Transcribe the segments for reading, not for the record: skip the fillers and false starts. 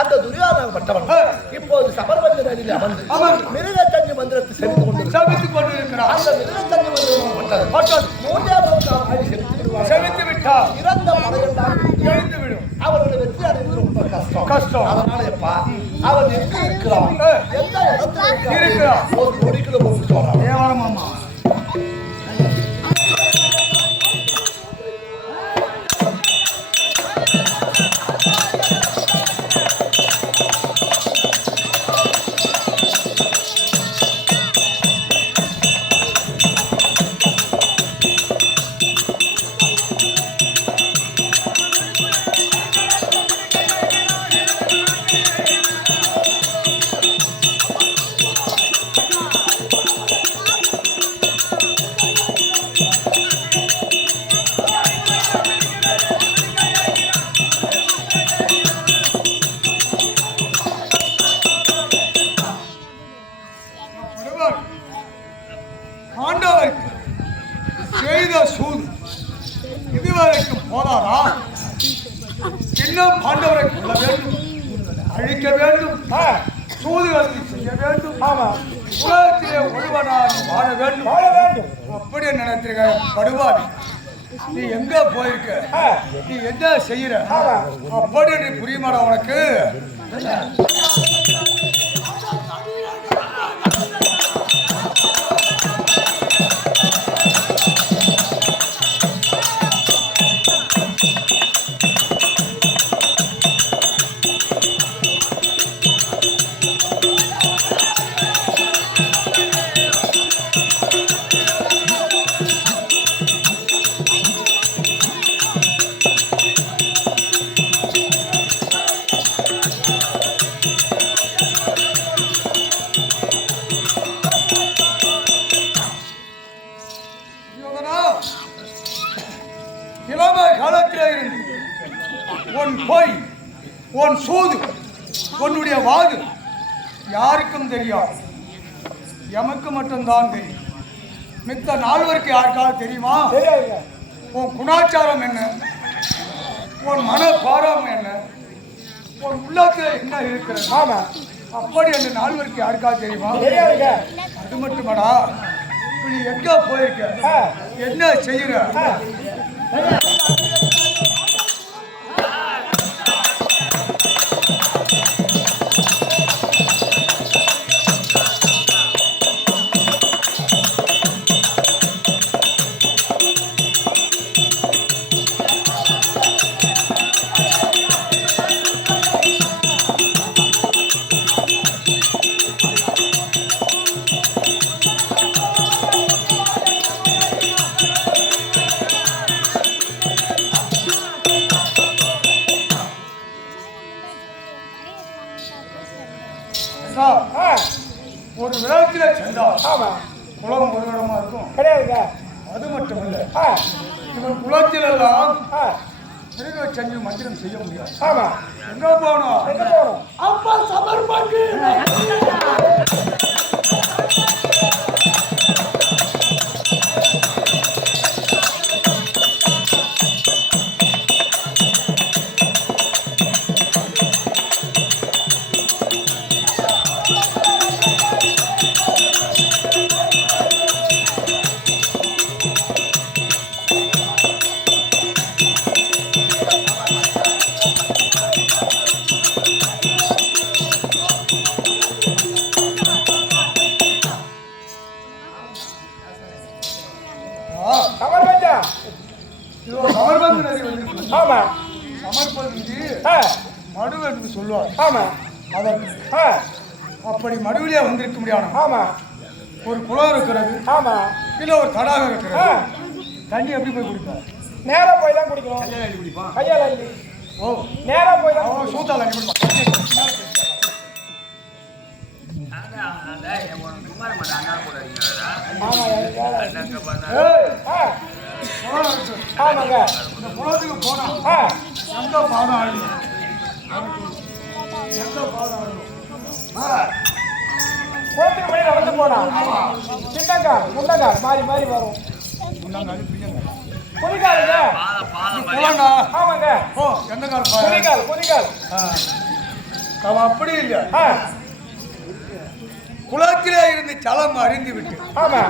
அந்த துரியோதனன் பட்டவன் இப்போது சபர்மதி நதியில் அமர்ந்து மிருகத்தஞ்சு மந்திரத்தை செலுத்திக் கொண்டிருக்கிறார். அந்த மிருகத்தஞ்சு மந்திரம் பட்டது மூன்றாவது செலுத்தி விட்டார். இறந்த படையெல்லாம் எழுந்து விடும். அவர்களை வெற்றி அடைவது ரொம்ப கஷ்டம். அதனால எப்பா அவர் எங்க இருக்கிறார், எந்த இடத்துல இருக்கிறார் ஒரு நொடிக்குள்ள போட்டு சொல்றார். ஏவாரமாமா படுவாதி நீ எங்க போயிருக்க, நீ என்ன செய்யற அப்படி நீ புரியுமாடா உனக்கு? உன் சூது உன்னுடைய வாது யாருக்கும் தெரியாது, எமக்கு மட்டும்தான் தெரியும். மித்த நால்வருக்கு யாருக்காவது தெரியுமா? உன் குணாச்சாரம் என்ன, உன் மனப்பாரம் என்ன, உன் உள்ளத்துல என்ன இருக்கிறது அப்படி அந்த நால்வருக்கு யாருக்காவது தெரியுமா? அது மட்டுமாடா, நீ எங்க போயிருக்க, என்ன செய்யற? ஒரு விழாக்கில சென்றால் குளம் ஒரு இடமா இருக்கும் கிடையாதுங்க. அது மட்டும் இல்ல, இவன் குளத்தில் எல்லாம் மிருக செஞ்சு மந்திரம் செய்ய முடியாது. எங்க போனோம் அப்பா சமர்பாக்கு மடு என்று சொல்லுவாங்க. அப்படி மடுவிலே வந்திருக்க முடியாது. ஒரு குளம் இருக்கிறது, இல்ல ஒரு தடாகம் இருக்கிறது. தண்ணி எப்படி போய் குடிப்போம்? நேரா போய் தான் குடிக்கணும். கையால அள்ளி. ஓ, நேரா போய் தான் சூத்தால அள்ளி குடிப்போம். ஆமாங்க, இந்த குளத்துக்கு போனா எங்க பாதம் ஆடு, எங்க பாதம் ஆடு குளத்துக்கு போய் நடந்து போனா சின்னங்கால் முன்னங்கால் மாறி மாறி வரும். முன்னங்கால் பின்னங்கால் குதிகாலுங்க. குளம்டா. ஆமாங்க. ஓ எந்த கால் குதிகால் குதிகால். அவன் அப்படி இல்லை. குளத்திலே இருந்து சலம் அறிந்து விட்டு ஆமா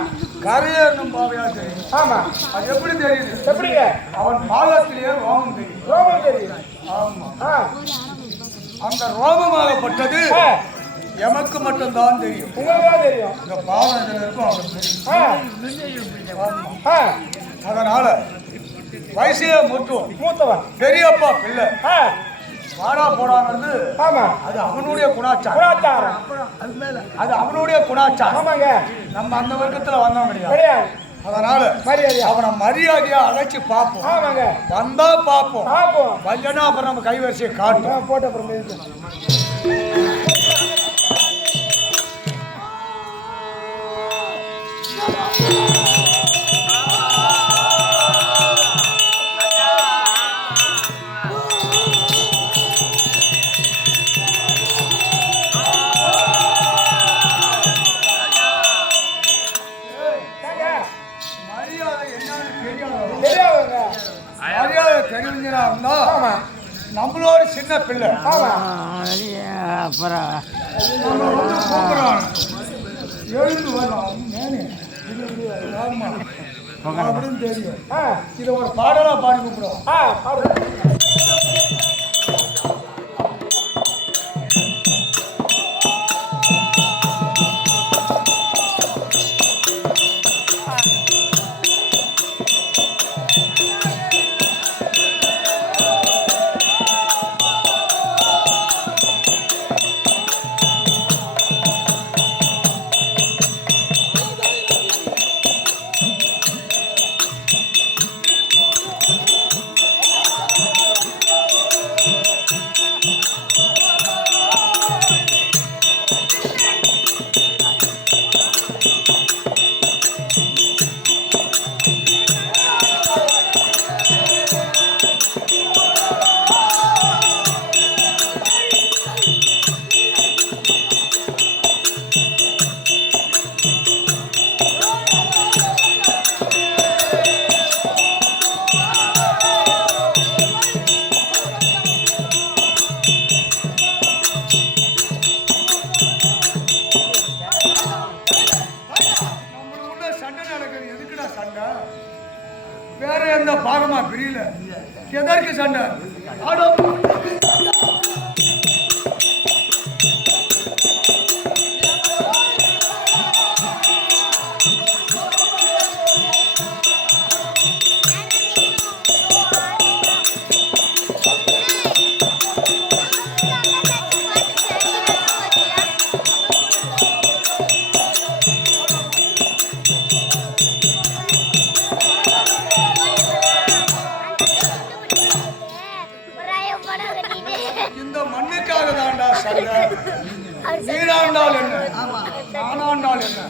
கரையேறும் பாவையா தெரியும். ஆமா அது எப்படி தெரியுது? எப்படிங்க? அவன் பாதத்திலேயே ரோமம் தெரியும். ரோமம் தெரியும். ஆமா அந்த ரோமமாகப்பட்டது எமக்கு மட்டும்தான் தெரியும். உங்களுக்கு தெரியும். இந்த பாவம் இதுல இருக்கும் அவனுக்கு தெரியும். அதனால வயசே மூத்தவன் பெரியப்பா பிள்ளை வாடா போடாங்கிறது ஆமா அது அவனுடைய குணாச்சாரம். அது அவனுடைய குணாச்சாரம். ஆமாங்க. நம்ம அந்த வர்க்கத்துல வந்தோம் கிடையாது. அதனால மரியாதை அவனை மரியாதையா அழைச்சி பார்ப்போம். ஆமாங்க. வந்தா பார்ப்போம். வல்லனா அப்புறம் நம்ம கைவரிசையை காட்டும். போட்ட அப்புறம் மரியாதை தெரிஞ்சா இருந்தா நம்மளோட சின்ன பிள்ளை அப்புறம் நம்ம வந்து கூப்பிடுறான் எழுந்து வரலாம் அப்படின்னு தெரியும். இதை ஒரு பாடலா பாடி கூப்பிடுவோம். வேற எந்த பாகமா பிரியல. எதற்கு சண்டை? இந்த மண்ணுக்காக தாண்டா சண்டை. நீராண்டால் என்ன, நானாண்டால் என்ன?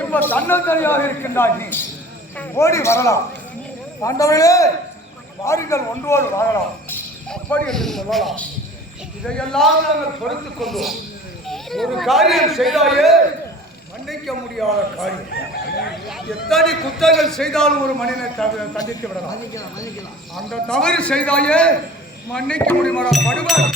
இப்ப தன்னந்தனியாக இருக்கின்றாய் நீ. ஓடி வரலாம். பாண்டவர்களே வாருங்கள், ஒன்றோடு வாழலாம். அப்படி என்று சொல்லலாம். இதையெல்லாம் நாங்கள் பொறுத்துக் கொள்வோம். ஒரு காரியம் செய்தாயே மன்னிக்க முடியாத காரியம். எத்தனை குற்றங்கள் செய்தாலும் ஒரு மனிதனை தண்டித்து விடலாம். அந்த தவறு செய்தாயே மன்னிக்க முடியுமாடா படுவார்.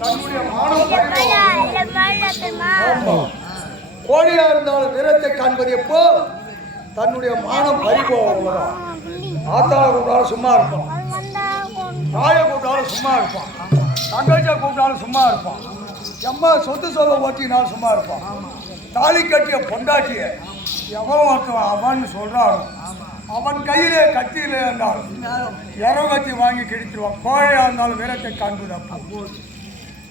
தன்னுடைய மானம் கோடியா இருந்தாலும் வீரத்தை காண்பது எப்போ தன்னுடைய மானம் பறிபோவதுதான். ஆத்தாளை கூப்பிட்டாலும் சும்மா இருப்பான், தாயை கூப்பிட்டாலும் சும்மா இருப்பான், தங்கச்சியை கூப்பிட்டாலும் சும்மா இருப்பான், எம்மா சொத்து சொல்ல ஓட்டினாலும் சும்மா இருப்பான். தாலி கட்டிய பொண்டாட்டிய எவன் ஒருத்தவன் அவன்னு சொல்றானோ அவன் கையிலே கத்தியிலே இருந்தாலும் இரவத்தி வாங்கி கிழித்துவான். கோழையா இருந்தாலும் வீரத்தை காண்பது அப்போ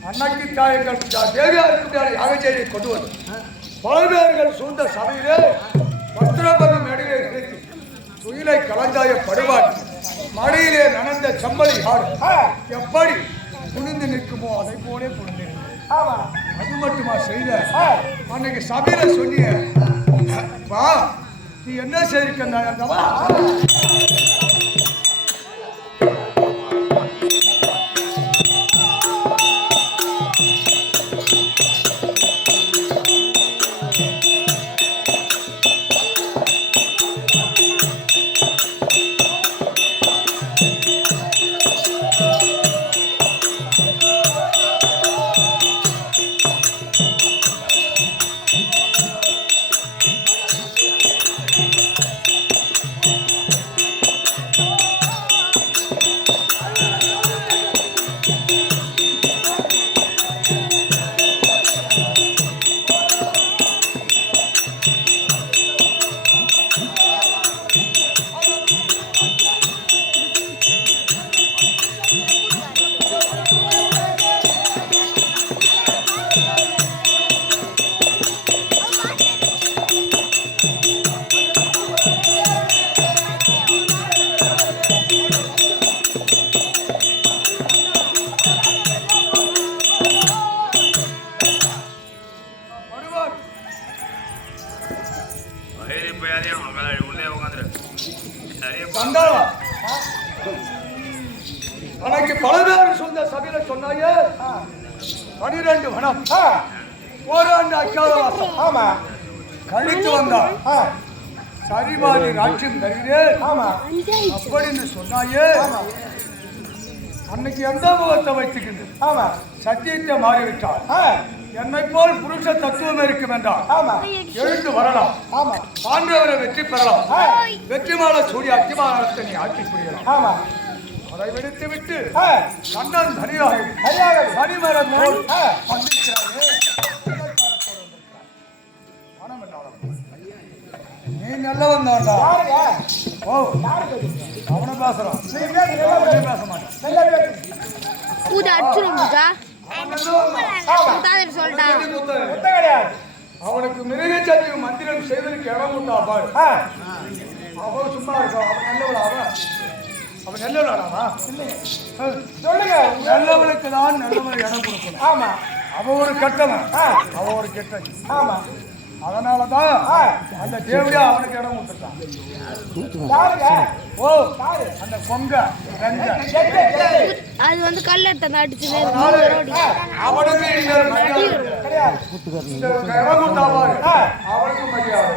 அன்னைக்கு தாயங்கள் தேவியாருக்கு யாகச்செய்தியை கொண்டு வந்து பல்வேறுகள் சூழ்ந்த சபையிலே பத்திரபதி மேடையிலே நிறுத்தி துயிலை கலந்தாய படுவாட்டி மழையிலே நனைந்த செம்மலி ஆடு எப்படி குனிந்து நிற்குமோ அதை போலே குனிந்து. அது மட்டுமா செய்த அன்னைக்கு சபையில சொன்னிய வா நீ என்ன செய்திருக்கா அன்னைக்கு பலவேறு சொந்த சபையில சொன்னாயே 12 வனம் ஒரு ஆண்டு அக்காதவாசம் கழித்து வந்தார். சரிபாதி ராட்சியம் தருகிறேன் அப்படின்னு சொன்னாயே. அன்னைக்கு எந்த முகத்தை வைத்துக்கிட்டு சத்தியத்தை மாறிவிட்டார். என்னை போல் புருஷ தத்துவம் இருக்கும் என்றால் எழுந்து வரலாம், பாண்டவரை வெற்றி பெறலாம், வெற்றி மாலை சூடி அத்திமானத்தை நீ ஆட்சி புரியலாம். அதை விடுத்து விட்டு கண்ணன் தனியாக சனிமரம் போல் வந்திருக்கிறாரே. நீ நல்லவன் தான்டா. ஓ அவனை பேசுறான், பேச மாட்டான். அவனுக்கு மிருகச்சதி மந்திரம் செய்வதற்கு இடம் உண்டா பாரு. அவன் சும்மா இருக்கான். அவன் நல்லவளாவா? அவன் நல்லவளாடாவா? சொல்லுங்க. நல்லவனுக்கு தான் நல்லவன் இடம் கொடுக்கணும். ஆமா, அவன் ஒரு கெட்டவன், அவன் ஒரு கெட்டவன். ஆமா, அதனாலதான் அந்த தேவடியா அவனுக்கு இடம் கொடுத்துட்டான். ஓ அந்த பொங்க அது வந்து கல் எடுத்த அடிச்சு அவனுக்கு இடம் கொடுத்தா பாரு, அவனுக்கு மரியாதை.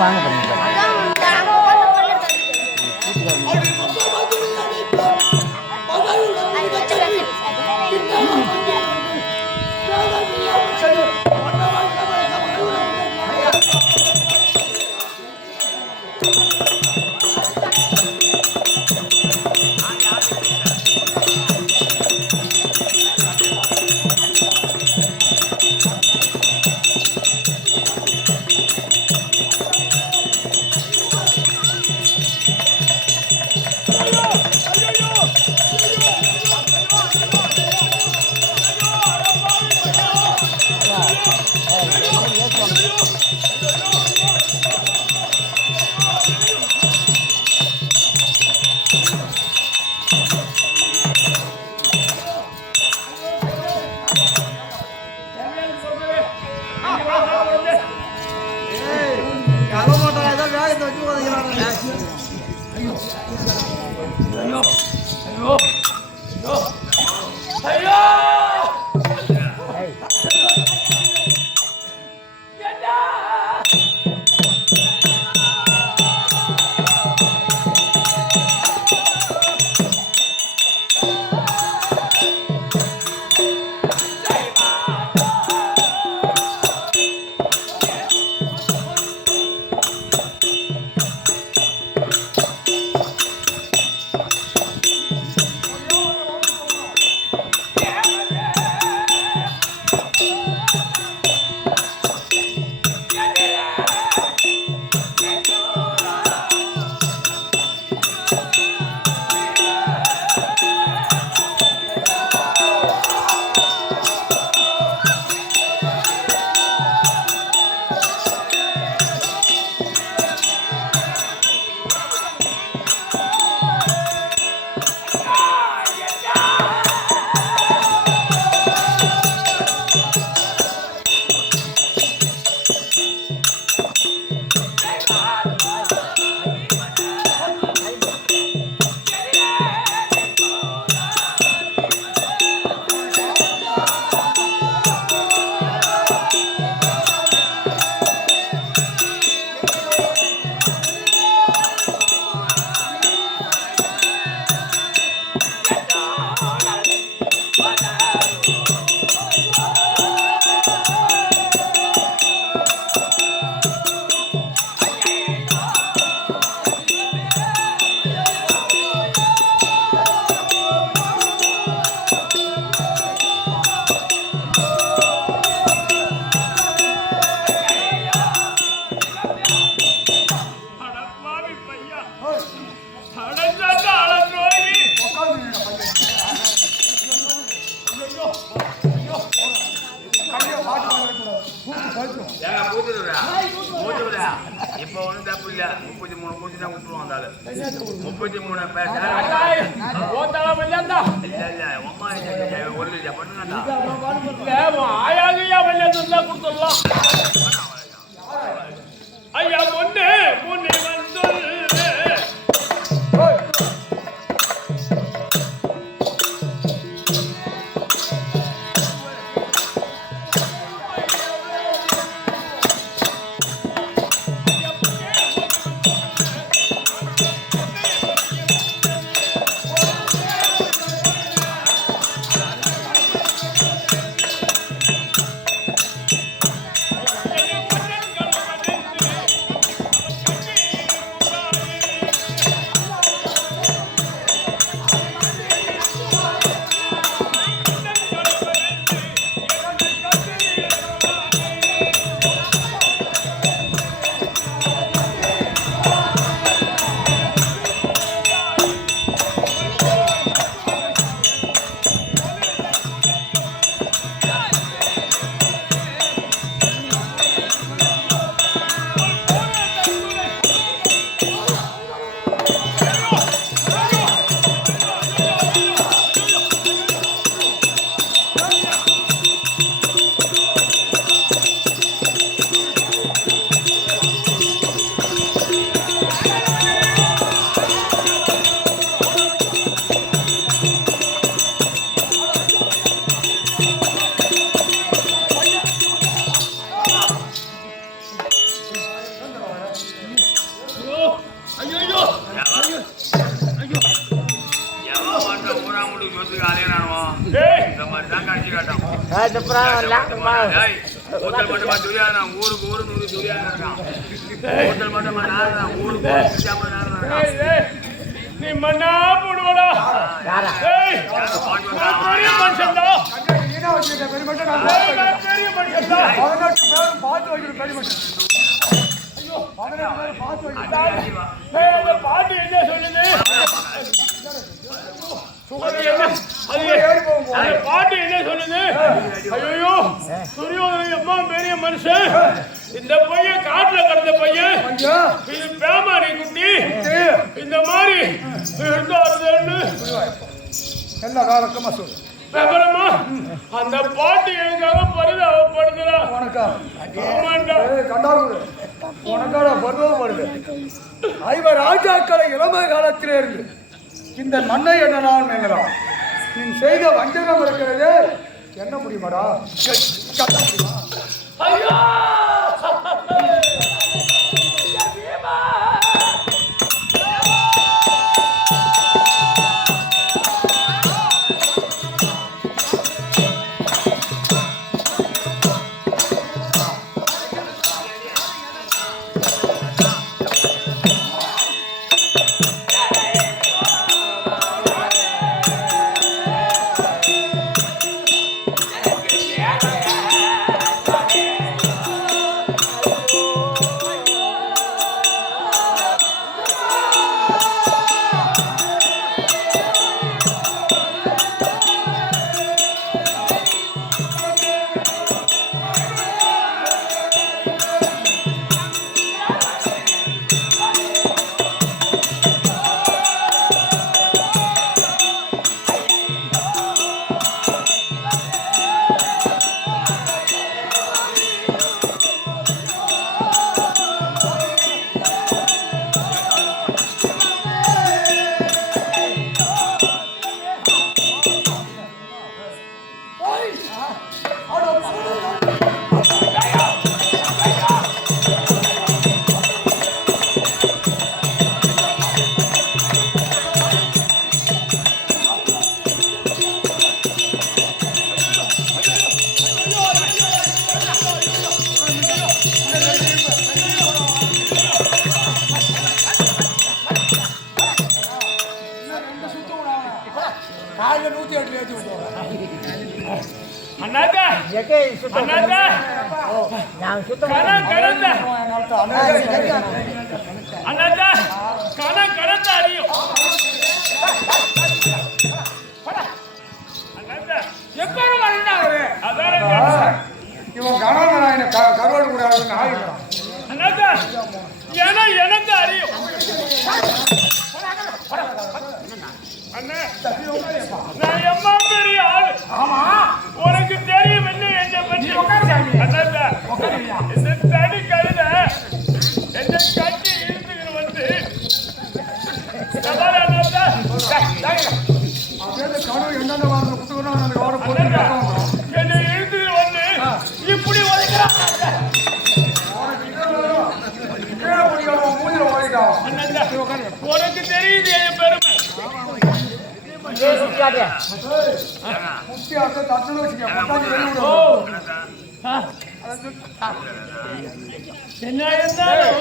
வாங்க பண்ணுங்க அது ஏங்க பூத்துடுறா பூத்துடுறா இப்போ ஒன்றும் தப்பு இல்லை 33 பூச்சி தான் விட்டுருவோம் அந்த ஆளு 33 பேச இல்ல இல்ல அம்மா ஒரு லட்சம் பண்ணுங்கடா ஆயாதையா வெள்ளை கொடுத்துடலாம் ஐயா பொண்ணு பொண்ணு வந்து ஊருக்கு ஊரு 100 துரியானா இருக்கான் ஹோட்டல் மட்டும் ஊருக்கு நீ மண்ணா போடுவடா ஏய் பெரிய மனுஷன்டா பெரிய மனுஷன்டா பாத்து வைக்கிற பெரிய மனுஷன் ஐயோ பாத்து வைக்கிற அந்த பாட்டு என்ன சொல்லுது பாட்டு என்ன சொல்லுது ஐயோ துரியோதனை அம்மா பெரிய மனுஷன் இந்த பையன் காட்டுல கிடந்த பையன் இது பேமாரி குட்டி இந்த மாதிரி இருந்தாருன்னு என்ன காலக்கமா சொல்லு விவரமா அந்த பாட்டு எனக்காக பரிதாபப்படுகிறா உனக்கா ஆமாண்டா கண்டாரு உனக்கான பருவப்படுது ஐவர் ராஜாக்களை இளமை காலத்திலே இருந்து இந்த மண்ணை என்ன நான் என்கிறான் நீ செய்த வஞ்சகம் இருக்கிறது என்ன முடியுமாடா கட்ட முடியுமா ஐயா இவன் கணவன் அண்ணாத்தா, எனக்கு அறியும் அண்ணே, நான் எம்மா பெரிய ஆளு. உனக்கு தெரியும் என்ன என்னை பற்றி. அண்ணாத்தா, இந்த தனி கழுத என்னை கட்டி இழுத்துக்கிட்டு வந்து அண்ணாத்தா, என்னை இழுத்துக்கிட்டு வந்து இப்படி உதைக்கிறான். உனக்கு தெரியுது என் பெருமை. என்ன இருந்தாலும்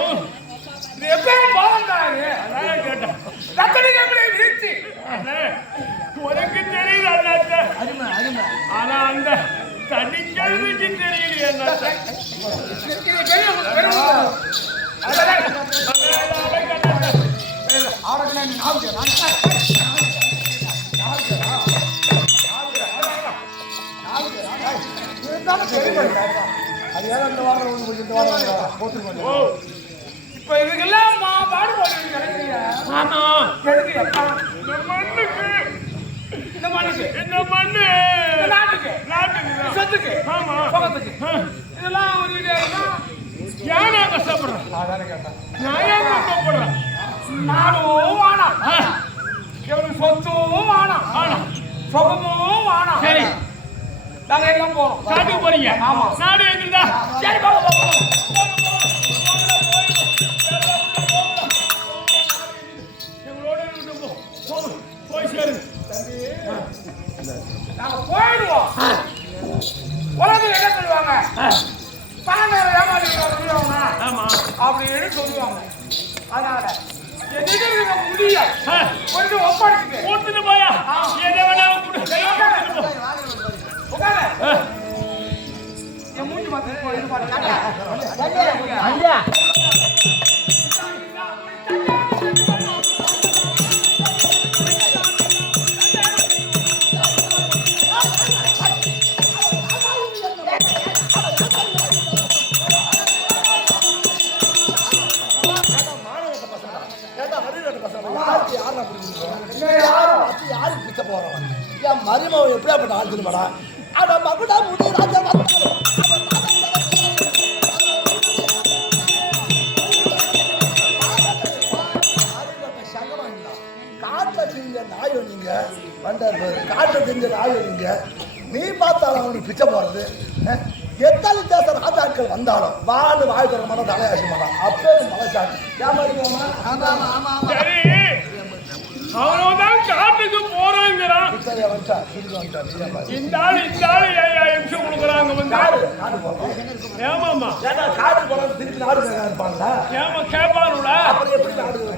உனக்கு தெரியுது அண்ணாத்த. ஆனா அந்த தனிக்கல்விக்கு தெரியலையே அண்ணாத்த. இப்ப இதுக்கெல்லாம் பாடுபாடு கிடைக்கிறீங்க. இந்த மண்ணுக்கு இந்த மண்ணு நாட்டுக்கு சொத்துக்கு ஆமா சுகத்துக்கு இதெல்லாம் ஒரு வீடியோ ஏன் நான் கஷ்டப்படுறேன்? நான் ஏன் கஷ்டப்படுறேன்? நாடும் வானம் எவ்வளவு சொத்தும் வானம் சுகமும் வானம். சரி, நாங்க எங்க போறோம்? காட்டுக்கு போறீங்க? ஆமா. நாடு எங்குதா? சரி பாப்பா. எங்களோட போய் சேருங்க. நாங்க போயிடுவோம். உலகத்துல என்ன சொல்லுவாங்க? பணக்கார ஏமாளிங்க ஆமா அப்படின்னு சொல்லுவாங்க. அதனால எதிர்க்க முடிய கொஞ்சம் ஒப்படைச்சுட்டு கூட்டுட்டு போயா எதை வேணாலும் உட்கார என் மூஞ்சி பார்த்து இது பாருங்க. யாருக்கு பிச்சை போறோம்? என் மருமகன் எப்படியாப்பட்ட ஆள் தெரியுமாடா? அட மகுடா முடி ராஜா காட்டுல தெரிஞ்ச நாயோ நீங்க வந்தார் பாரு. காட்டுல தெரிஞ்ச நாயோ நீங்க. நீ பார்த்தாலும் அவனுக்கு பிச்சை போறது. எத்தனை தேச ராஜாக்கள் வந்தாலும் வாண்டு வாய் தர மாட்டோம், தலையாச மாட்டான். அப்பே மலைச்சாட்டு ஏமாறிடுவோமா? சரி, அவனதான் காட்டுக்கு போறாங்கிறான். இந்த ஆளு 5000 கொடுக்குறாங்க வந்து. ஏமாமா காடு போறது திருப்பி நாடு இருப்பாங்களா? ஏமா கேட்பானுடா.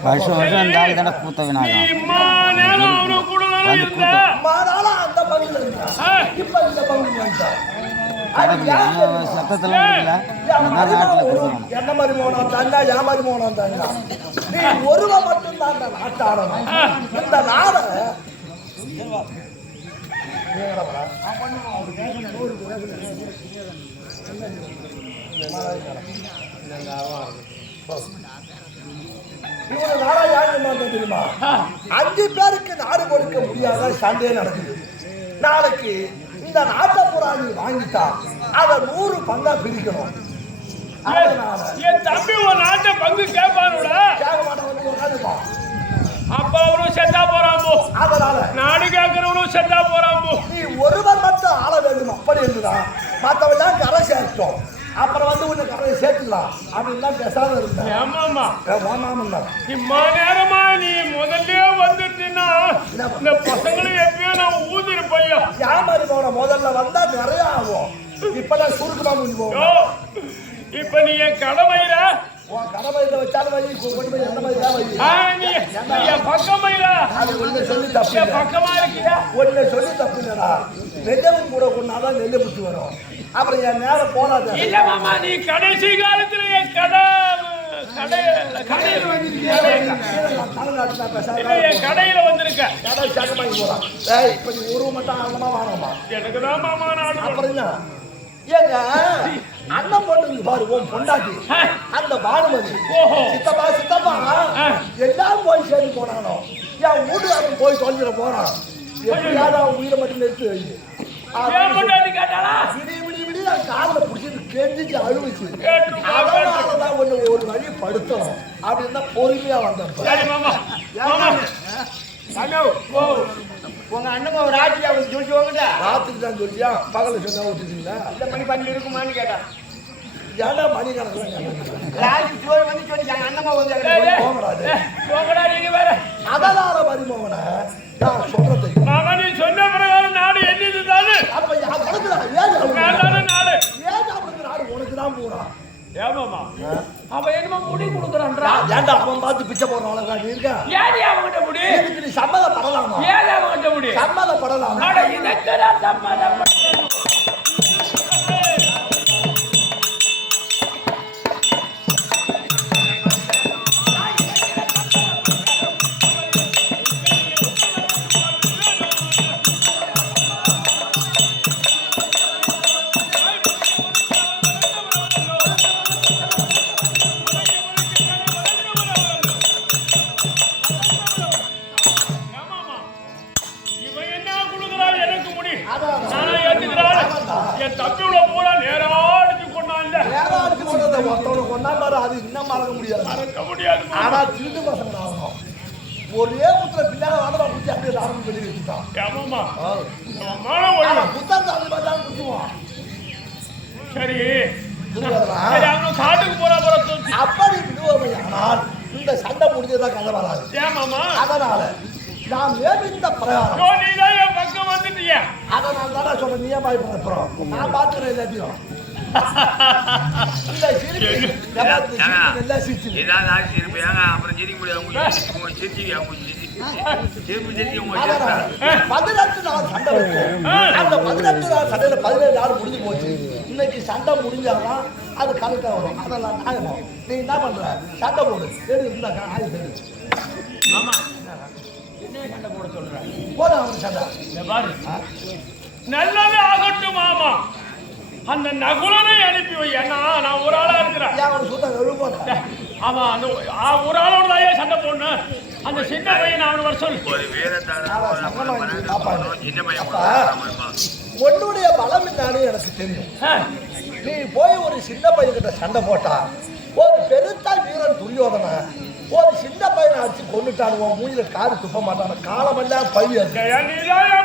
வருஷம் இந்த ஆள் தானே பூத்த நீ விநாயகம். இம்மா நேரம் அவனு கூடலாம் இருந்த அந்த பகுதியில் இருந்தா இப்ப இந்த பகுதியில் வந்துட்டா சத்தத்தில் நாட்டில் கொடுக்கணும். என்ன மாதிரி போனோம் தாண்டா, ஏன் மாதிரி போனோம் தாண்டா. நீ ஒருவ மட்டும் தான் இந்த நாட்டாடணும். இந்த நாடை இவரு நாடா யாரு தெரியுமா? 5 பேருக்கு நாடு கொடுக்க முடியாத சண்டையே நடக்குது. நாளைக்கு இந்த நாட்டை பூரா நீ வாங்கிட்டா அதை 100 பங்கா பிரிக்கணும். என் தம்பி ஒரு நாட்டை பங்கு கேட்பானுடா. கேட்க மாட்டவன். அப்ப அவரும் செத்தா போறாம்போ. அதனால நாடு கேட்கிறவனும் செத்தா போறாம்போ. நீ ஒருவர் மட்டும் ஆள வேண்டும். அப்படி இருந்துதான் மற்றவெல்லாம் கரை சேர்த்தோம். அப்புறம் வந்து உன்னை கரையை சேர்த்துக்கலாம் அப்படின்னா பேசாம இருந்தேன். ஏமாமா வாமாம இம்மா நேரமா நீ முதல்ல வந்துட்டீன்னா இந்த பசங்களும் எப்பயும் நான் ஊதிரு பையா. யாமாரி போன முதல்ல வந்தா நிறைய ஆகும். இப்பதான் சுருக்கமா முடிஞ்சு போகும். இப்ப நீ என் கடமையில கடமையில வச்சாலும் வை, கொண்டு போய் என்ன மாதிரி நீ என் பக்கமையில அது ஒண்ணு சொல்லி தப்பு. பக்கமா இருக்கியா? ஒண்ணு சொல்லி தப்பு இல்லடா. நெல்லவும் கூட கொண்டாதான் நெல்லு புத்தி வரும். அப்புறம் என் நேரம் போடாத. இல்ல மாமா, நீ கடைசி காலத்துல என் கடையில வந்திருக்க. இப்ப நீ ஒரு மட்டும் ஆகமா வாங்கம்மா. எனக்கு தான் மாமா நாடு. அப்புறம் என்ன ஏங்க அண்ணன் பொண்ணு பாரு உன் பொண்டாட்டி அந்த பானுமதி சித்தப்பா சித்தப்பா எல்லாரும் போய் சேர்ந்து போனானோ என் வீட்டுக்காரன் போய் தொலைஞ்சிட போறான் எப்படியாவது அவன் உயிரை மட்டும் நிறுத்தி வை விடி நான் காலில் பிடிச்சிட்டு கெஞ்சிச்சு அழுவிச்சு அதனாலதான் ஒண்ணு ஒரு வழி படுத்தணும் அப்படின்னா பொறுமையா வந்தேன் உங்க அண்ணன் ஒரு ராத்திரி அவங்க சொல்லிவாங்க ராத்திரி தான் சொல்லியா பகல சொன்னா விட்டுட்டீங்களா இந்த மணி பண்ணி இருக்குமான்னு கேட்டா ஏன்னா மணி கணக்கு ராத்திரி சோறு வந்து சொல்லி அண்ணமா வந்து அதனால மருமகனை நான் சொல்றது மகனி சொன்ன பிரகாரம் நாடு என்னது தானே அப்ப நாடு உனக்கு தான் போறான் ஏமாமா அவன் என்னமா முடி கொடுக்குறான்றா ஏன்டா அவன் பார்த்து பிச்சை போடுறான் நீ இருக்க ஏன் அவன்கிட்ட முடி நீ சம்மதப்படலாமா ஏன் அவன்கிட்ட முடி சம்மதப்படலாமா இதற்குதான் சம்மதம் ஆனா திருட்டு பசங்க ஆகணும் ஒரே புத்திர பிள்ளைங்க வாடகை குடிச்சு அப்படியே ராமன் வெளியே வச்சுட்டான் புத்தகம் பார்த்தாலும் குத்துவான் சரி காட்டுக்கு போற அப்படி விடுவோமையானால் இந்த சண்டை முடிஞ்சதா கதை வராது அதனால நான் இந்த பிரகாரம் நீதான் என் பக்கம் வந்துட்டியா அதனால தான் சொல்றேன் நீயே பயப்படுறோம் நான் பார்த்துக்கிறேன் எல்லாத்தையும் இன்னைக்கு சண்டை முடிஞ்சாதான் அது கரெக்டா வரும் அதெல்லாம் நியாயம் நீ என்ன பண்ற சண்டை போடு போட அவனுக்கு சண்டை நல்லது ஆகட்டும் மாமா அந்த நகுலனை அனுப்பி வை ஏன்னா நான் ஒரு ஆளா இருக்கிறேன் ஆமா அந்த ஒரு ஆளோட தான் சண்டை போடணும் அந்த சின்ன பையன் அவன் வர சொல்லு உன்னுடைய பலம் என்னன்னு எனக்கு தெரியும் நீ போய் ஒரு சின்ன பையன்கிட்ட சண்டை போட்டா ஒரு பெருத்தா வீரன் துரியோதனை ஒரு சின்ன பையனை அடிச்சு கொண்டுட்டானுவோம் மூஞ்சில காரு துப்ப மாட்டான காலமெல்லாம் பையன்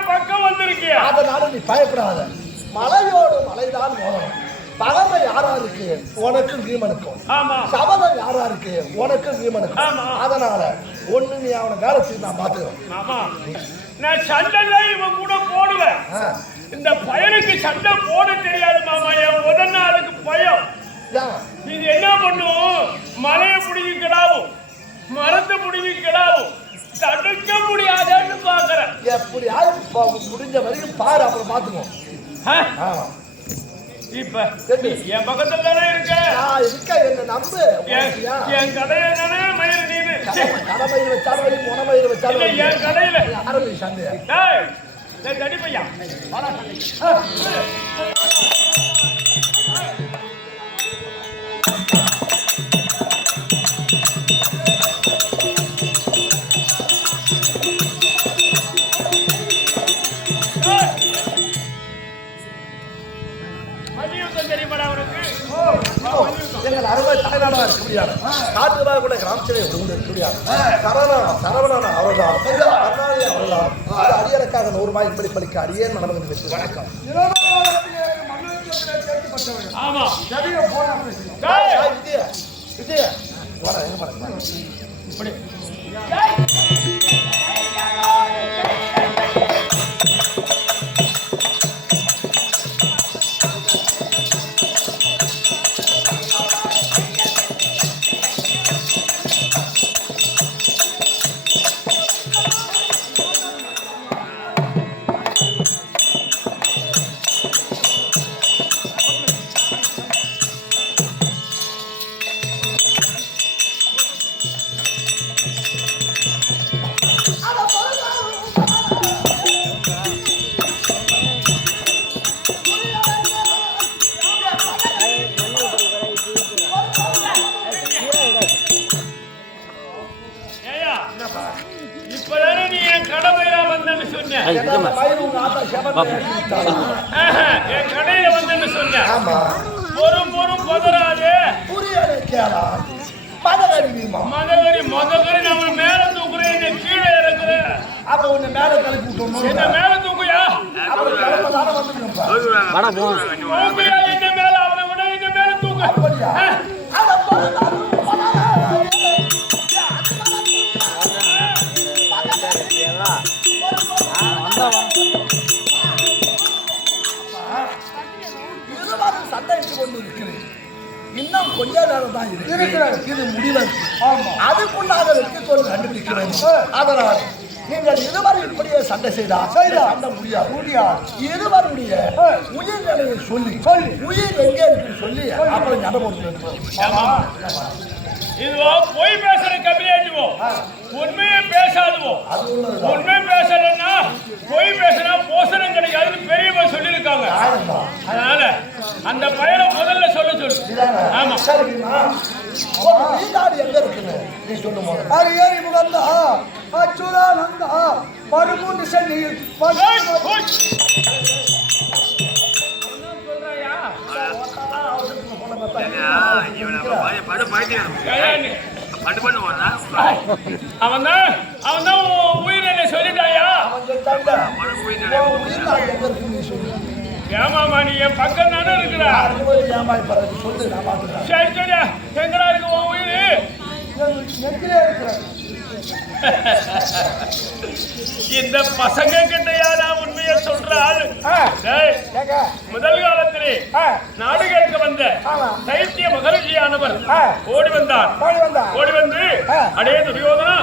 பக்கம் வந்திருக்கிய அதனால நீ பயப்படாத மலையோடு மலைதான் மோதணும் பகமை யாரா இருக்கு உனக்கு வீமனுக்கும் சபதம் யாரா இருக்கு உனக்கு வீமனுக்கும் அதனால ஒண்ணு நீ அவனை வேலை செய்து நான் பாத்துக்கிறேன் நான் சண்டை இவன் கூட போடுவேன் இந்த பையனுக்கு சண்டை போட தெரியாது மாமா என் உடனே அதுக்கு பயம் இது என்ன பண்ணும் மலையை பிடிங்கி கிடாவும் மரத்தை பிடிங்கி கிடாவும் தடுக்க முடியாதுன்னு பாக்குறேன் எப்படியாவது முடிஞ்ச வரைக்கும் பாரு அப்புறம் பாத்துக்கோ இப்ப என் பக்கத்துல தானே இருக்க என்ன நம்பு என் கடையில தானே மயிர் நீனு கடமயிர் வச்சாலும் வழி முனமயிர் வச்சாலும் என் கடையில ஆரம்பி சந்தையா தடி பையா எங்கள் அருமை தலைநாடாக இருக்க முடியாது காட்டுதாக கூட கிராமத்திலே இருக்கக்கூடியாது சரவணன் அவர்தான் கருணாநிதி அவர்தான் அரியனுக்காக 100 ரூபாய் இப்படி பலிக்க அரியன் மனமகன் வெற்றி வணக்கம் விஜய வர எங்க பாருங்க இப்படி வந்தேன்னு சொன்னேன். ஏன்னா அந்த மயில் உங்க ஆத்தா செவத்தை விட்டாளா? என் கடையில வந்தேன்னு சொன்னேன். ஆமா. பொறும் பதறாதே. புரியல கேளா. மதகரி நீமா. மதகரி நம்ம மேல தூக்குறேன், என்ன கீழே இறக்குறேன். அப்ப உன்னை மேல கிளப்பி விட்டோம். என்ன மேல தூக்குயா? அப்புறம் கிளம்பதான வந்துருப்பா. தூக்குயா என்ன மேல, அவனை விட என்ன மேல தூக்கு. அப்படியா? அட சண்டை கொண்டு இருக்கிறேன். இன்னும் கொஞ்ச நேரம் தான் இருக்கிறது. இது முடிவு. அதுக்குள்ளாக வெற்றி தோல்வி கண்டுபிடிக்கிறேன். அதனால் நீங்கள் இருவரை இப்படியே சண்டை செய்தால் சண்டை முடியாது. இருவருடைய உயிர் நிலையை சொல்லி உயிர் எங்கே இருக்கு சொல்லி அப்புறம் ஞாபகம். இதுவோ பொய் பேசுற கம்மியாச்சுவோ, உண்மையே பேசாதுவோ. உண்மை பேசலன்னா பொய் பேசினா போசனம் கிடைக்காதுன்னு பெரியவங்க சொல்லியிருக்காங்க. அதனால அந்த பையனை முதல்ல சொல்ல சொல்லு. ஆமா சரிமா. வீடாடு எங்க இருக்குன்னு நீ சொல்லுமா? ஏறி முகந்தா அச்சுதானந்தா பருமுண்டு சென்னி அவன் தான் உயிரை சொல்லிட்டாயா? ஏமாமா நீ என் பக்கம் தானே இருக்கிற. சரி சரி எங்கடா இருக்கு உன் உயிர்? இந்த பசங்க கிட்ட யாரா உண்மையை சொல்றாள்? முதல் காலத்திலே நாடு கேட்க வந்த தைத்திய மகரிஷியானவர் ஓடி வந்தார். ஓடி வந்து அடே துரியோதனா,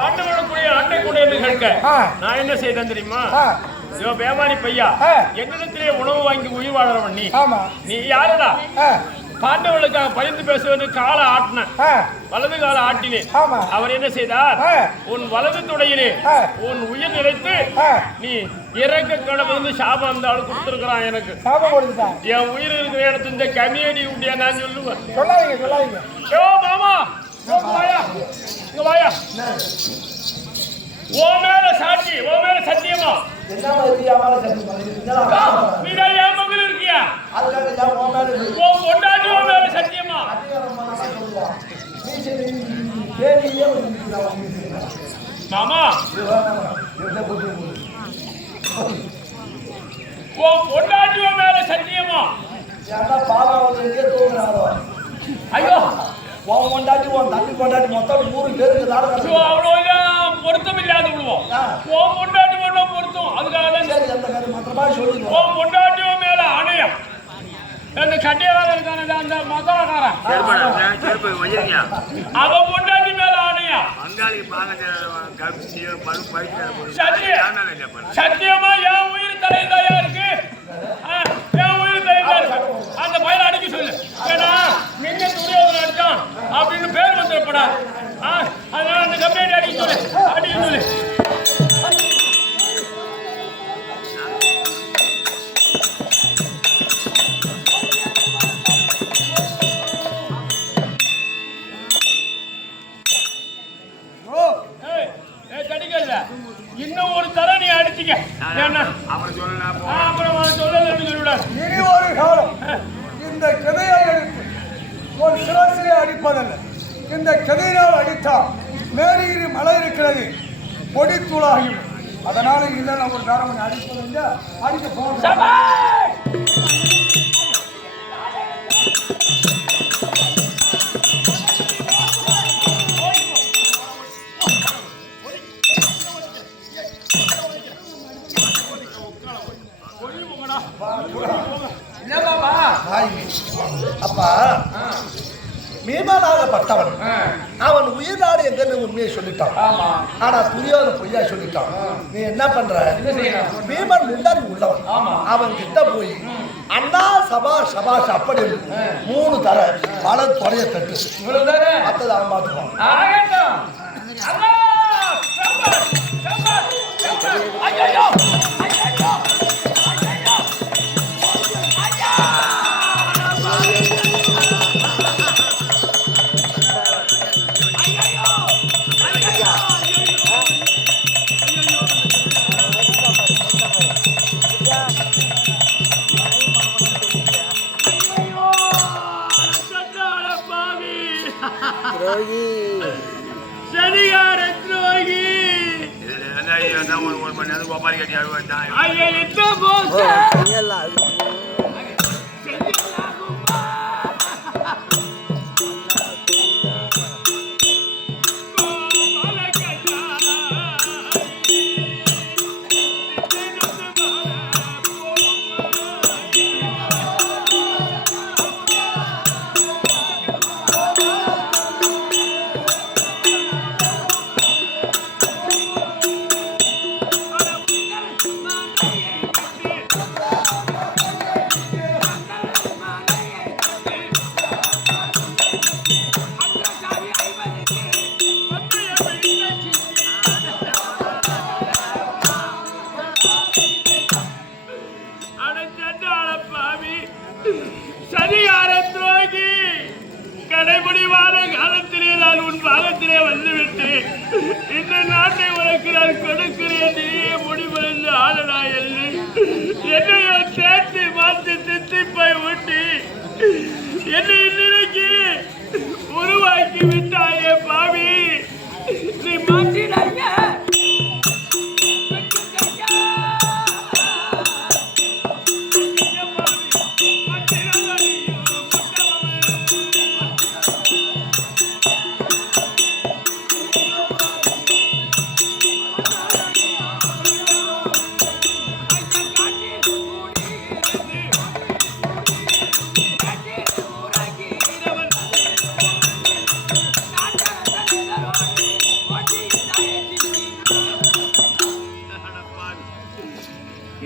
பாண்டவனுக்குரிய ஆட்டை கொண்டு என்று கேட்க நான் என்ன செய்தேன் தெரியுமா? வேமாரி பையா, என்னிடத்திலே உணவு வாங்கி உயிர் வாழறவன் நீ யாருடா? பாண்டவர்களுக்காக பயந்து பேசுவது கால ஆட்டின வலது கால ஆட்டினேன். அவர் என்ன செய்தார்? உன் வலது துடையிலே உன் உயிர் நிலைத்து நீ இறக்க கடவுள் சாபம் அந்த ஆள் கொடுத்திருக்கிறான். எனக்கு என் உயிர் இருக்கிற இடத்துல இந்த கமியடி உண்டியா நான் சொல்லுவேன். யோ மாமா, வாயா இங்க வாயா. ஓ மேல சாட்சி, ஓ மேல சத்தியமா? நீடா என் மகள் இருக்கியா? ஓ கொண்டாடி ஓ மேல சத்தியமா? மாமா ஓ கொண்டாடி ஓ மேல சத்தியமா? ஐயோ உன் கொண்டாட்டி உன் தம்பி கொண்டாட்டி மொத்தம் 100 பேருக்கு அவ்வளோ பொருத்தம் இல்லாத விடுவோம். உன் கொண்டாட்டி மட்டும் பொருத்தம். அதுக்காக தான் உன் கொண்டாட்டி மேல அணையம். அந்த கட்டியக்காரன் இருக்கான அந்த மசாலாக்காரன் அவன் பொண்டாட்டி மேல ஆணையா? சத்தியமா என் உயிர் தலைந்தாயா இருக்கு? என் உயிர் தலைந்தா இருக்கு. அந்த பயில அடிக்க சொல்லு. ஏன்னா மின்ன துரியோதனை அடிச்சான் அப்படின்னு பேர் வந்துடப்படாது. அதனால அந்த கம்பெனி அடிக்க சொல்லு, அடிக்க சொல்லு. இன்னும் ஒரு தர நீ அடிச்சிக்க. அப்புறம் சொல்லலன்னு சொல்லிவிடாது. இனி ஒரு காலம் இந்த கதையை எடுத்து ஒரு சிராசிரியை அடிப்பதல்ல. இந்த கதையினால் அடித்தால் மேலிகிரி மலை இருக்கிறது பொடித்தூளாகிவிடும். அதனால இல்லை ஒரு காரம் அடிப்பதில்லை, அடிக்க போக அப்பா மீமானாகப்பட்டவன் அவன் உயிர் நாடு எங்கன்னு உண்மையை சொல்லிட்டான். ஆனா துரியோதன பொய்யா சொல்லிட்டான். நீ என்ன பண்ற? பீமன் முன்னாடி உள்ளவன். அவன் கிட்ட போய் அண்ணா சபா சபாஷ் அப்படி 3 தர பல தொடைய தட்டு மத்தது அவன் பார்த்துப்பான். அது கோபாலி கட்டி அழுவாச்சான். ஐயா இந்த போச சரியான துரோகி. கடைபிடிவான காலத்திலே நான் உன் பாகத்திலே வந்துவிட்டு இந்த நாட்டை உனக்கு நான் கொடுக்கிறேன். நீயே முடிவடைந்து ஆளடா என்று என்னையோ சேர்த்து பார்த்து தித்திப்பை ஊட்டி என்னை இன்றைக்கு உருவாக்கி விட்டாயே பாவி. நீ மாற்றினாங்க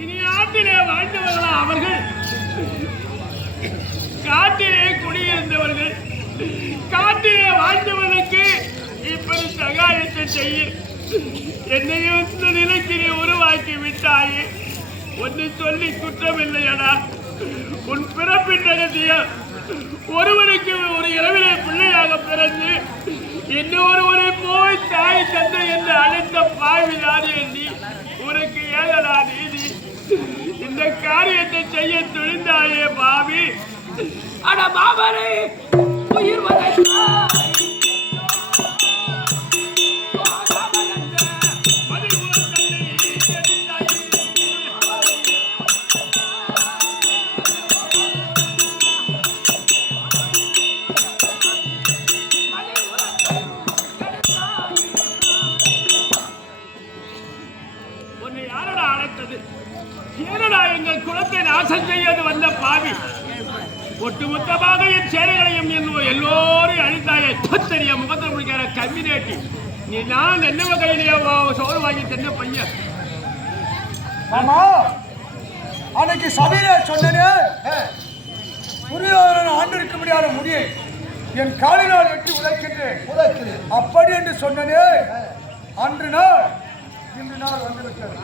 இனி நாட்டிலே வாழ்ந்தவர்களா அவர்கள்? காட்டிலே குடியிருந்தவர்கள். காட்டிலே வாழ்ந்தவர்களுக்கு இப்படி சகாயத்தை செய்ய என்னையும் இந்த நிலைக்கு நீ உருவாக்கி விட்டாயே. ஒன்று சொல்லி குற்றமில்லையடா. உன் பிறப்பின் ரகசியம் ஒருவருக்கு ஒரு இரவிலே பிள்ளையாக பிறந்து இன்னொருவரை போய் தாய் தந்தை என்று அழைத்த பாவிதான் எண்ணி உனக்கு ஏதடா நீதி? இந்த காரியத்தை செய்ய துணிந்தாயே பாவி. அட பாபரை உயிர் உன்னை யாரடா அழைத்தது? ஏனடா எங்கள் குலத்தை நாசம் செய்யது வந்த பாவி? ஒட்டுமொத்தமாக என் சேனைகளையும் எல்லோரும் அழித்தாயே. தெரிய முகத்தில் முடிக்கிற கம்யூனிட்டி. நீ நான் என்ன வகையிலேயே சோறு வாங்கி தின்ன பையன். ஆமா, அன்னைக்கு சபையில சொன்னனே, புரியாத ஆண்டு இருக்க முடியாத முடியை என் காலினால் எட்டி உழைக்கின்றேன் அப்படி என்று சொன்னனே. அன்று நாள் இன்று நாள் வந்துவிட்டது.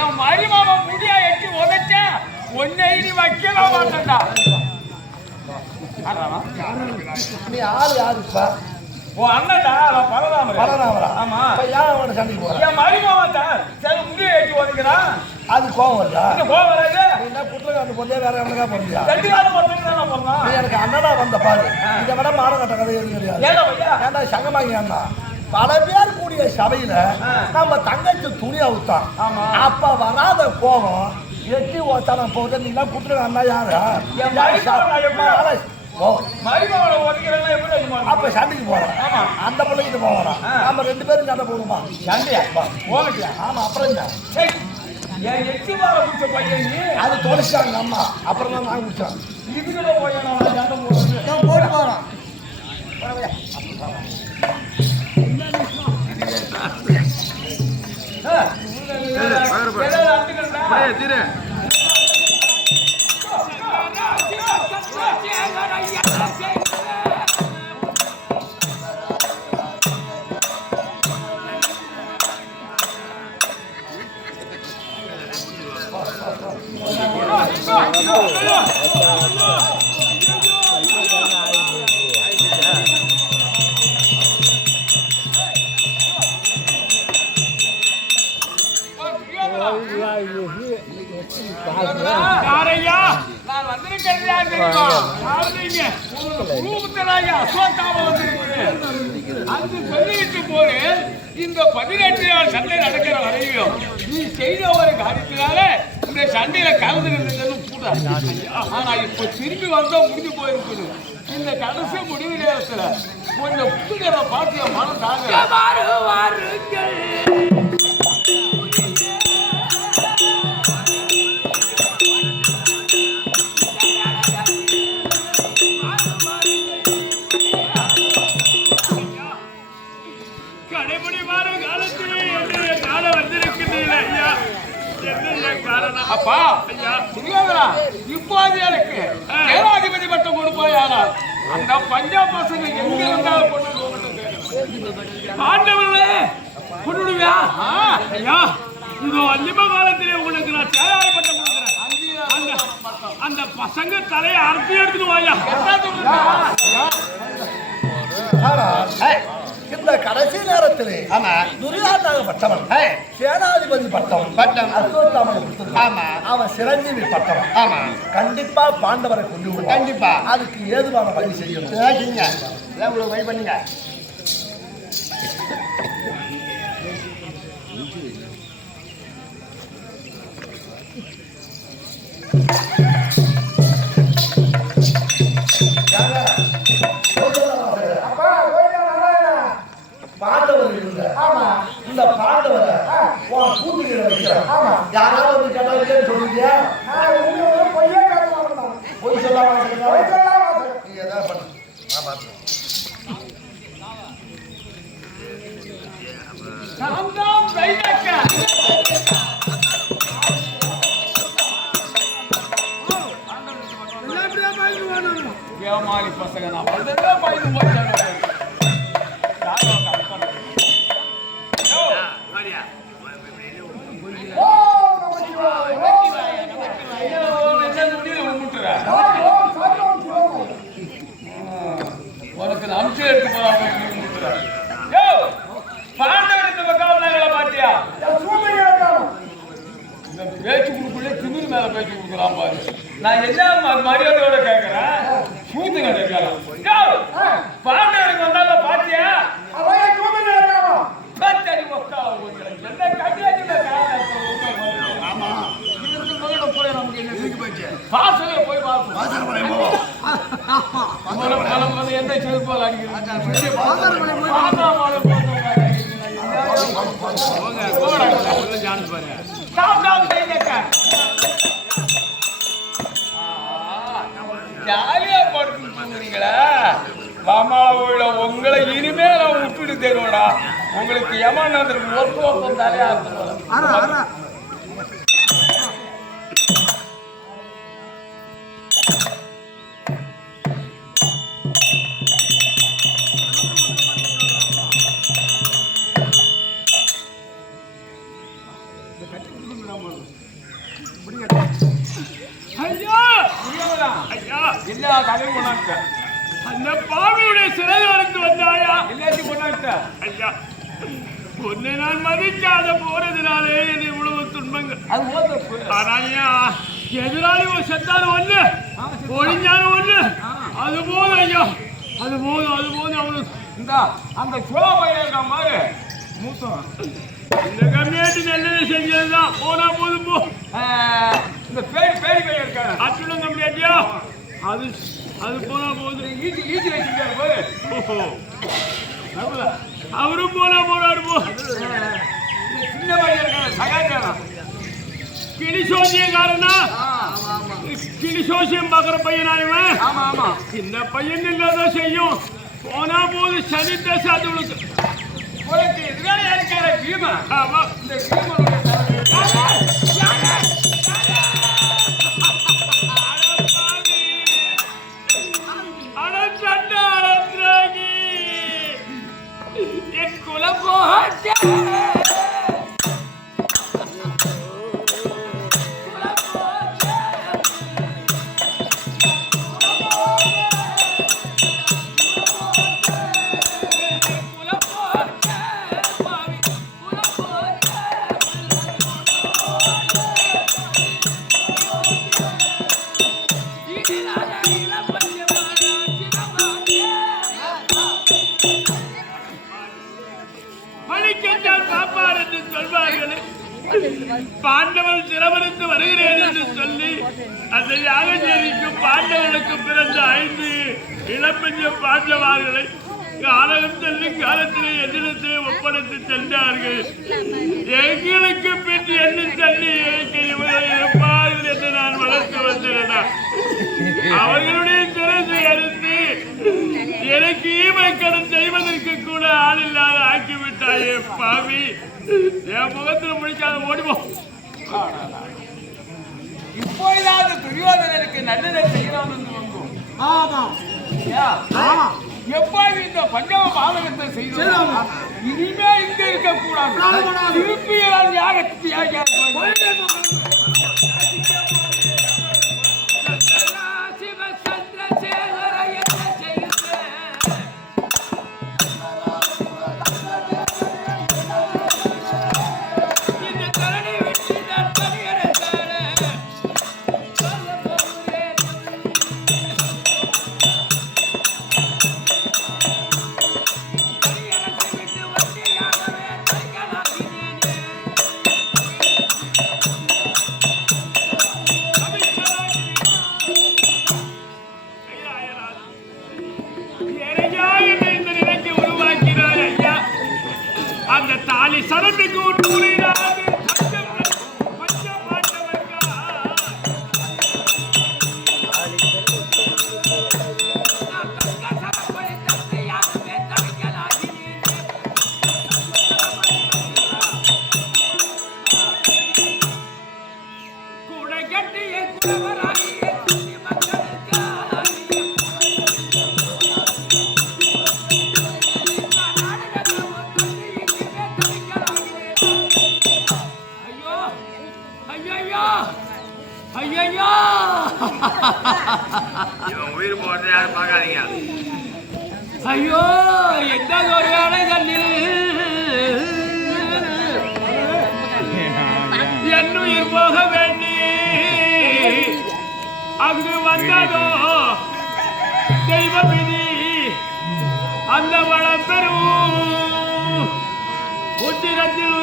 என் மருமாவை முடியா எட்டி உதைச்ச ஒன்னை இனி வைக்கலாம் மாட்டேன்டா. நீ ஆளு யாருப்பா? உன் அண்ணன்டா பலராமரா. ஆமா, யாரோட சண்டைக்கு போற? என் மருமாவை தான் சரி முடிய எட்டி உதைக்கிறான். அது கோவம் வருதா? கோவம் வராது. நீ என்ன குற்றக்காரன் பொண்ணே வேற எவனுக்கா போறியா? ரெண்டு காலம் போறா. நீ எனக்கு அண்ணனா வந்த பாரு. இதை விட மாடகட்ட கதை எதுவும் கிடையாது. ஏன்டா சங்கமாங்கி அண்ணா பல பேர் கூடிய சபையில நம்ம தங்கச்சி துணி அவுத்தான். அப்ப வராத கோபம் எட்டி ஓத்தான போது நீ எல்லாம் குற்றக்காரன் யாரு? அப்ப சண்டைக்கு போறோம். அந்த பிள்ளைகிட்டு போவோம். நம்ம ரெண்டு பேரும் சண்டை போடுமா? சண்டையா? ஆமா, அப்புறம் அது தொலைச்சாங்க அம்மா. அப்புறம் தான் நாங்க முடிச்சோம். இதுல போட்டு போறோம். வந்து சொல்லிவிட்டு போனேன். இந்த 18 நாள் சண்டை நடக்கிற வரையும் நீ செய்த ஒரு காரியத்தினால இந்த சண்டையில கலந்துருந்ததுன்னு கூடாது. ஆனா இப்ப திரும்பி வந்தா முடிஞ்சு போயிருக்குது. இந்த கடைசி முடிவு நேரத்துல கொஞ்சம் புதுகிற பாட்டிய மனம் தாங்க. அப்பா ஐயா தெரியாதா இப்போது எனக்கு சேனாதிபதி பட்டம் கொடுப்பாயாரா அந்த பஞ்சாப் பசங்க எங்க இருந்தாலும் ஆண்டவர்களே கொண்டுடுவியா? ஐயா இதோ அந்திம காலத்திலே உங்களுக்கு நான் சேனாதி பட்டம் கொடுக்குறேன். அந்த பசங்க தலையை அறுத்து எடுத்துட்டு வாயா. இந்த கடைசி நேரத்திலே துரியோதன பட்டவன் சேனாதிபதி பட்டம் அஸ்வத்தாமன் அவன் சிரஞ்சீவி பட்டவன் கண்டிப்பா பாண்டவரை கொண்டு விடும். கண்டிப்பா அதுக்கு ஏதுவான வழி செய்யணும். வழி பண்ணுங்க. பாண்டவர் இந்த பாண்டவரை கூட்டிக்கிற வைக்கிறான். யாராவது ஒரு கடை இல்லைன்னு சொல்லுங்க. பொய் சொல்லாம நீங்க எதாவது பண்ணு. பசங்க நான் பயந்து உனக்கு அம்சம் எடுத்து போறாங்க. பாத்தியா இந்த பேச்சு கொடுக்குள்ளே திமிரு மேல பேச்சு கொடுக்குறான் பாரு. நான் என்ன மரியாதையோட கேட்கிறேன். சூத்துங்க கேட்கலாம். பாண்டவருக்கு வந்தால பாத்தியா போய் எந்த செருப்பால் ஜாலியா படுத்துங்களா மாமாவோட உங்களை இனிமே நான் விட்டுட்டு தருவடா. உங்களுக்கு ஏமாந்தருக்கு ஒர்க் தலையா அந்த பாவியுடைய சிறைகளுக்கு வந்தாயா? எல்லாத்தையும் கொண்டாட்ட ஐயா. உன்னை நான் மதிக்காத போறதுனாலே இவ்வளவு துன்பங்கள். ஆனா எதிராளி ஒரு செத்தாலும் ஒண்ணு ஒழிஞ்சாலும் ஒண்ணு. அது போதும் ஐயா, அது போதும் அவனுக்கு. இந்த அந்த சோபையா இருக்க மாதிரி மூத்தம் இந்த கம்மியாட்டி நல்லது செஞ்சதுதான். போனா போதும் போ. இந்த பேரி பையன் இருக்காரு அச்சுடன் கம்மியாட்டியா அது போனா போது. ஈட்டி வச்சிருக்காரு போது. அவரும் போனாரு போ. சின்ன பையன் இருக்காரு சகாச்சாரா கிளிசோசியக்காரனா? கிளிசோசியம் பாக்குற பையனா இவன்? ஆமா ஆமா. இந்த பையன் இல்லாத செய்யும். போனா போது சனி தசை அதுகளுக்கு எதிரான இருக்காரு பீமா. ஆமா இந்த என் குலம் போக சென்றால் பாப்பார் என்று சொல்வார்களே, பாண்டவன் சிரமணித்து வருகிறேன் என்று சொல்லி அந்த யாகசேரிக்கும் பாண்டவனுக்கு பிறந்த 5 இளம்பெஞ்ச பாண்டவார்களை காலம் செல்லும் காலத்திலே எதிரத்தை ஒப்படைத்து சென்றார்கள். எங்களுக்கு பின் என்ன தள்ளி இருப்பார்கள் என்று நான் வளர்த்து வந்தேனா, அவர்களுடைய சிறந்து அறுத்து எனக்கு ஈமை கடன் செய்வதற்கு கூட ஆள் இல்லாத ஆக்கிவிட்டாயே பாவி. என் முகத்தில் முடிக்காத ஓடிவோம். இப்போதாவது துரியோதனனுக்கு நல்லதை செய்யலாம் என்று வந்தோம். எப்போது இந்த பஞ்சம பாதகத்தை செய்தோம், இனிமே இங்க இருக்க கூடாது. திருப்பியால் யாகத்தியாக அந்த தாலி சரத்துக்கு உட்புகிறார். இவன் உயிர் போறது யாரும் பார்க்காதீங்க. ஐயோ, எந்த ஒரு வேலை கண்ணில் என்னுயிர் போக வேண்டி அங்கு வந்ததோ தெய்வ விதி. அந்த வளம் பெறும் உத்திரத்தில்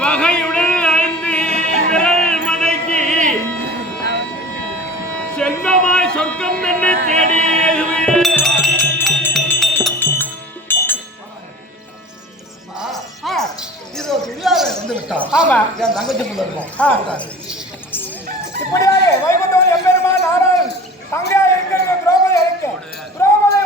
வகையுடன் 5 விரல் மடக்கி செல்வமாய் சொர்க்கம் என்னை தேடி இதோ பெரியாரை வந்து விட்டார். என் தங்கச்சி பிள்ளை இருக்கும். இப்படியாக வைகுண்டவன் எம்பெருமான் நாராயணன் தங்கையா இருக்கிற திரௌபதி அழைக்க திரௌபதி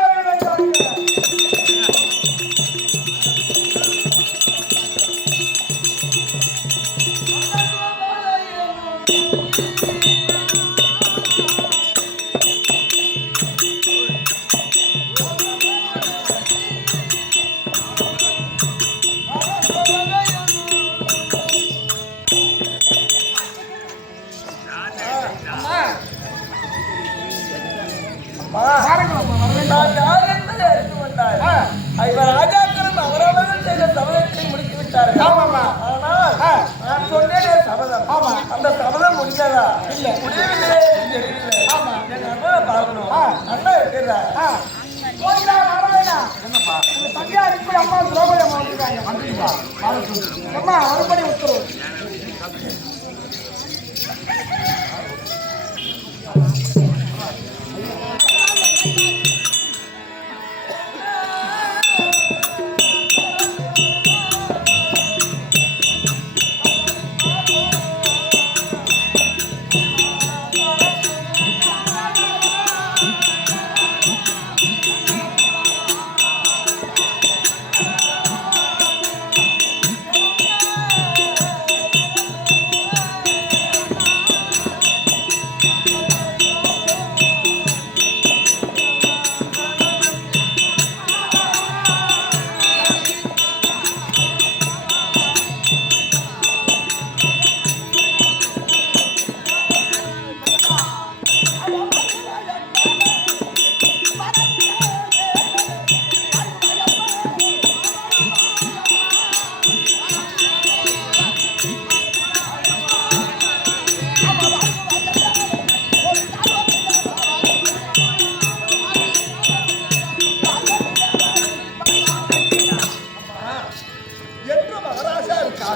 அவர்கள் ராஜாக்களும் அவரவர்கள் செய்த சபதத்தை முடித்து விட்டார்கள். ஆனால் நான் சொன்னேன் சபதம். அந்த சபதம் முடிஞ்சதா இல்ல முடியவில்லை தெரியவில்லை. என் அண்ணனை பார்க்கணும். அண்ணன் இருக்கிறா அம்மா திரௌபதி அம்மா வந்துருக்காங்க. அம்மா மறுபடி உத்தரவு.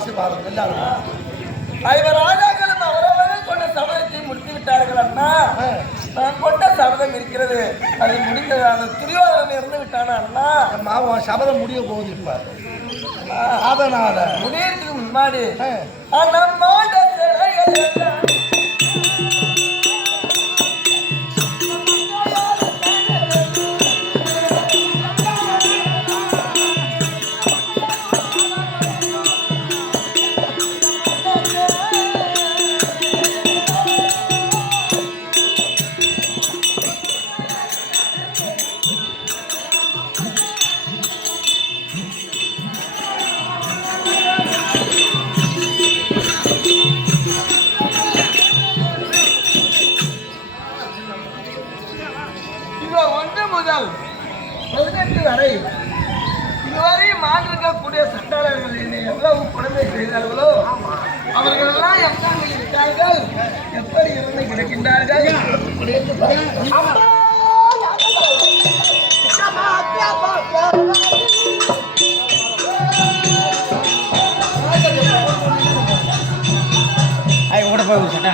ஆசீர்வாதம் எல்லாரும். ஐவர் ராஜாக்களும் அவரவர்கள் கொண்ட சபதத்தை முடித்து விட்டார்கள் அண்ணா. நான் கொண்ட சபதம் இருக்கிறது, அது முடிந்தது. அந்த துரியோதனன் இறந்து விட்டானா அண்ணா. மாவன் சபதம் முடிய போகுது இப்ப. அதனால முடியறதுக்கு முன்னாடி நம்மோட சிலைகள் எல்லாம் முதல் 18 வரை இதுவரை மாற்றிருக்கக்கூடிய சண்டாளர்கள் என்னை எவ்வளவு கொடுமை செய்தார்களோ அவர்கள் எல்லாம் எத்தனை இருக்கிறார்கள், எப்படி இருந்து கிடக்கின்றார்கள். ஐ ஓட போய் சட்டை